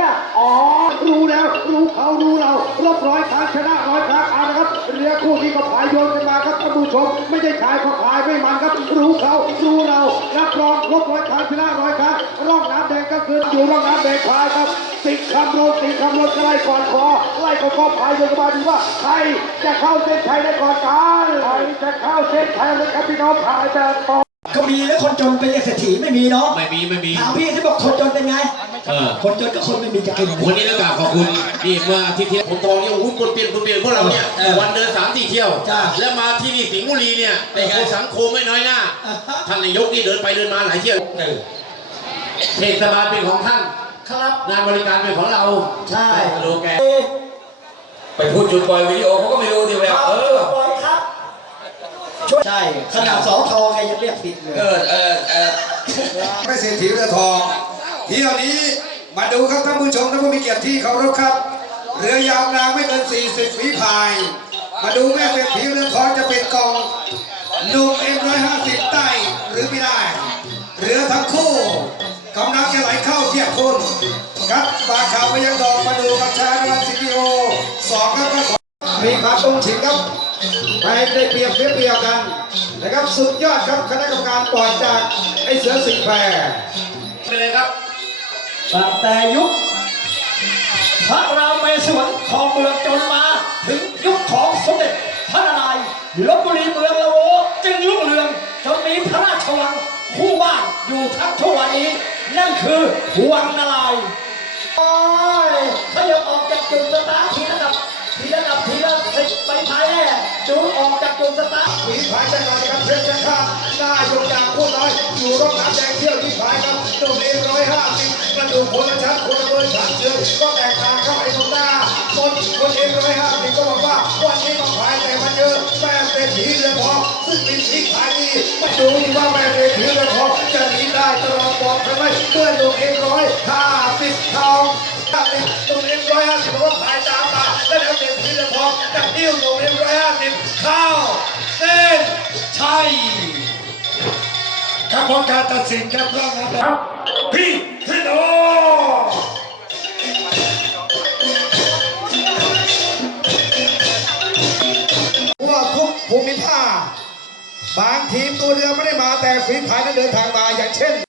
ี่ย อ๋อ รู้แล้ว รู้เขารู้เรารบร้อยครั้งชนะร้อยครั้งอาละครับ เรือคู่นี้ก็พายโยนกันมาครับท่านผู้ชม ไม่ได้ชายก็พายไม่มันครับ รู้เขารู้เรารับรองรบร้อยครั้งชนะร้อยครั้งร่องน้ำแดงก็คืออยู่ร่องน้ำแดงพายครับติดคำโรถติดคำโรถไล่ก่อนคอไล่ก่อนคอพายโยนมาดูว่าใครจะเข้าเส้นชัยได้ก่อนกันใครจะเข้าเส้นชัยเลยครับพี่น้องพายจะเต่อ ก็มีแล้วคนจนเป็นเศรษฐีไม่มีเนาะไม่มีไม่มีถามพี่ที่บอกคนจนเป็นไงเออคนจนกับคนไม่มีจะกินวันนี้ต้องกราบขอบคุณนี่เมื่ออาทิตย์ที่แล้วผมทองเนี่ยโอ้โหคนเปลี่ยนคนเปลี่ยนพวกเราเนี่ยเออวันเดินสามสี่เที่ยวจ้าแล้วมาที่นี่สิงห์บุรีเนี่ยเป็นไงโอ้โหสังคมไม่น้อยหน้าอ่าฮะท่านนายกนี่เดินไปเดินมาหลายเที่ยวเทศบาลเป็นของท่านครับงานบริการเป็นของเราใช่โลแกนไปพูดจุดปล่อยวิดีโอเขาก็ไม่รู้ทีแววเออ บอยครับช่วยใช่ ขนาดสอทอแกยังเรียกผิดเลยเออเออเออไม่เศรษฐีเรือทองเที่ยวนี้มาดูครับท่านผู้ชมท่านผู้มีเกียรติที่เคารพครับ เรือยาวนางไม่เกิน 40ฝีพาย มาดูแม่เศรษฐีเรือทองจะเป็นกองหนุ่มเอ็มร้อยห้าสิบได้หรือไม่ได้ เรือทั้งคู่กำลังจะไหลเข้าเทียบคุณครับปากขาวไปยังดอกมาดูกับชาดวันสิริโอสองครับก็ขอมีความตรงฉิงครับ ใครได้เปรียบเสียเปรียบกันนะครับสุดยอดครับคณะกรรมการปล่อยจากไอ้เสือสิงห์แพรไปเลยครับตั้งแต่ยุคพระรามเมศวรของเมืองจนมา ถึงยุคของสมเด็จพระนารายณ์ลบบุรีเมืองละโวจึงรุ่งเรืองจนมีพระราชวังคู่บ้านอยู่ทั้งทุกวันนี้ นั่นคือวังนารายณ์โอ้ยขยับออกจากจุดสตาร์ททีละดับทีละดับ แน่จูออกจากจุดสตาร์ทมีพายจังหวัดนะครับเพชรจะข้าหน้ายกยางผู้น้อยอยู่ร่องน้ำแดงเที่ยวที่พายครับตรงเอ็นร้อยห้าสิบกระดูกคนละชั้นคนละเบอร์สามเชือกก็แตกต่างเข้าไอ้ตรงหน้าคนคนเอ็นร้อยห้าสิบก็บอกว่าวันนี้มาพายแต่มาเจอแม่เศรษฐีเรือทองซึ่งเป็นที่ขายดีมาดูว่าแม่เศรษฐีเรือทองจะหนีได้ตลอดบอกกันไมเมื่อดูเอ็นร้อยห้า องจะเที่ยวตรงเอ็นร้อยห้าสิบข้าวเส้นชัยครับผลการตัดสินครับรอบนะครับ พี่พิโนทั่วทุกภูมิภาคบางทีมตัวเรือไม่ได้มาแต่ฝีพายนั้นเดินทางมาอย่างเช่น